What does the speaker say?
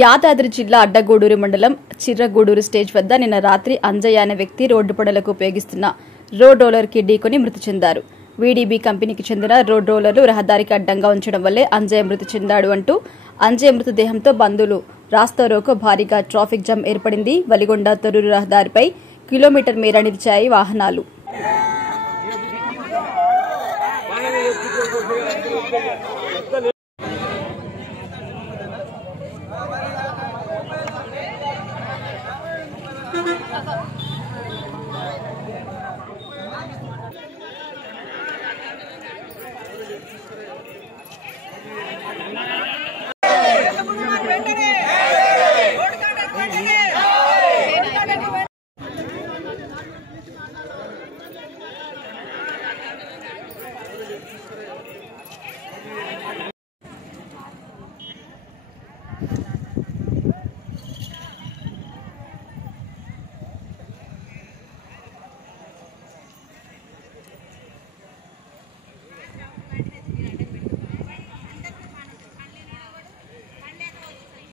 యాదాద్రి జిల్లా అడ్డగూడూరు మండలం చిర్రగూడూరు స్టేజ్ వద్ద నిన్న రాత్రి అంజయ్య అనే వ్యక్తి రోడ్డు పనులకు ఉపయోగిస్తున్న రోడ్ రోలర్ కి ఢీకొని మృతి చెందారు. వీడీబీ కంపెనీకి చెందిన రోడ్ రోలర్లు రహదారికి అడ్డంగా ఉంచడం వల్లే అంజయ్య మృతి చెందాడు అంటూ అంజయ్య మృతదేహంతో బంధువులు రాస్తారోకో భారీగా ట్రాఫిక్ జామ్ ఏర్పడింది. వలిగొండ తొర్రూరు రహదారిపై కిలోమీటర్ మేర నిలిచాయి వాహనాలు.